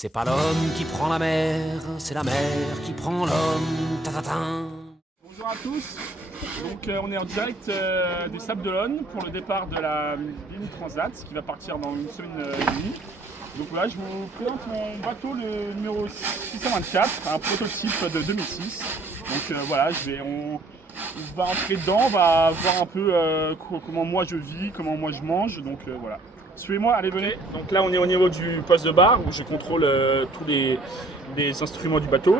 C'est pas l'homme qui prend la mer, c'est la mer qui prend l'homme. Ta-ta-ta. Bonjour à tous, donc on est en direct des Sables d'Olonne pour le départ de la ligne Transat qui va partir dans une semaine et demie. Donc voilà, je vous présente mon bateau, le numéro 624, un prototype de 2006. Donc voilà, on va entrer dedans, on va voir un peu comment moi je vis, comment moi je mange, donc voilà. Suivez-moi, allez venez. Donc là on est au niveau du poste de bar où je contrôle tous les instruments du bateau.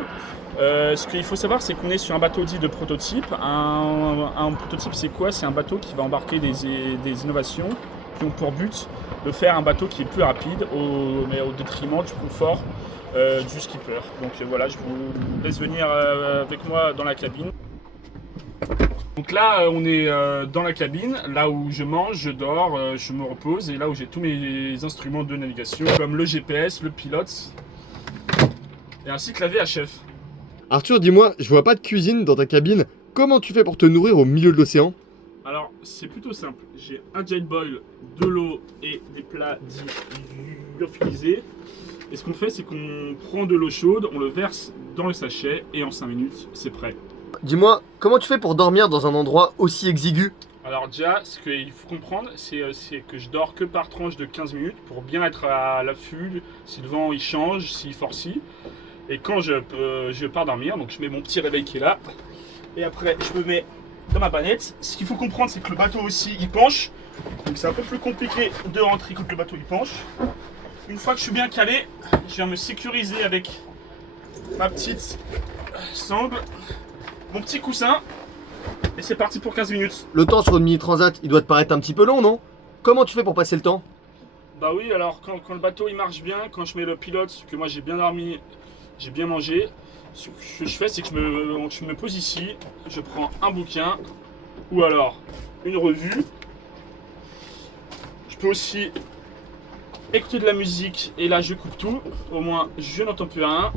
Ce qu'il faut savoir, c'est qu'on est sur un bateau dit de prototype. Un prototype, c'est quoi? C'est un bateau qui va embarquer des innovations qui ont pour but de faire un bateau qui est plus rapide, mais au détriment du confort du skipper. Donc voilà, je vous laisse venir avec moi dans la cabine. Donc là, on est dans la cabine, là où je mange, je dors, je me repose, et là où j'ai tous mes instruments de navigation, comme le GPS, le pilote, et ainsi que la VHF. Arthur, dis-moi, je vois pas de cuisine dans ta cabine. Comment tu fais pour te nourrir au milieu de l'océan? Alors, c'est plutôt simple. J'ai un jet boil, de l'eau et des plats dits lyophilisés. Et ce qu'on fait, c'est qu'on prend de l'eau chaude, on le verse dans le sachet, et en 5 minutes, c'est prêt. Dis-moi, comment tu fais pour dormir dans un endroit aussi exigu? Alors déjà, ce qu'il faut comprendre, c'est que je dors que par tranche de 15 minutes pour bien être à l'affût, si le vent il change, s'il forcit. Et quand je pars dormir, donc je mets mon petit réveil qui est là, et après je me mets dans ma banette. Ce qu'il faut comprendre, c'est que le bateau aussi il penche, donc c'est un peu plus compliqué de rentrer quand le bateau il penche. Une fois que je suis bien calé, je viens me sécuriser avec ma petite sangle, mon petit coussin, et c'est parti pour 15 minutes. Le temps sur une mini transat, il doit te paraître un petit peu long, non? Comment tu fais pour passer le temps? Bah oui, alors quand le bateau il marche bien, quand je mets le pilote, que moi j'ai bien dormi, j'ai bien mangé, ce que je fais, c'est que je me pose ici, je prends un bouquin ou alors une revue. Je peux aussi écouter de la musique et là je coupe tout, au moins je n'entends plus rien.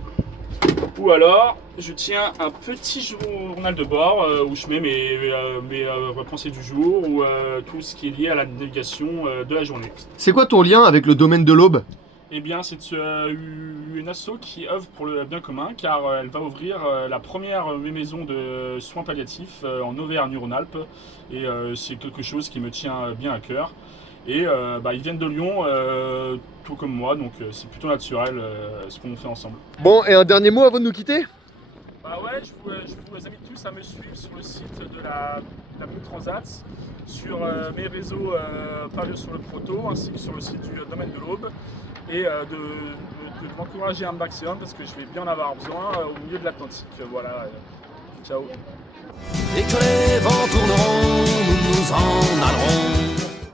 Ou alors je tiens un petit journal de bord où je mets mes pensées du jour ou tout ce qui est lié à la navigation de la journée. C'est quoi ton lien avec le domaine de l'Aube? Eh bien, c'est une asso qui œuvre pour le bien commun car elle va ouvrir la première maison de soins palliatifs en Auvergne-Rhône-Alpes et c'est quelque chose qui me tient bien à cœur. Et ils viennent de Lyon, tout comme moi, donc c'est plutôt naturel ce qu'on fait ensemble. Bon, et un dernier mot avant de nous quitter? Bah ouais, je vous invite tous à me suivre sur le site de la Blue Transat, sur mes réseaux parus sur le proto, ainsi que sur le site du domaine de l'Aube, et de m'encourager un maximum parce que je vais bien en avoir besoin au milieu de l'Atlantique. Voilà, ciao. Et que les vents tournent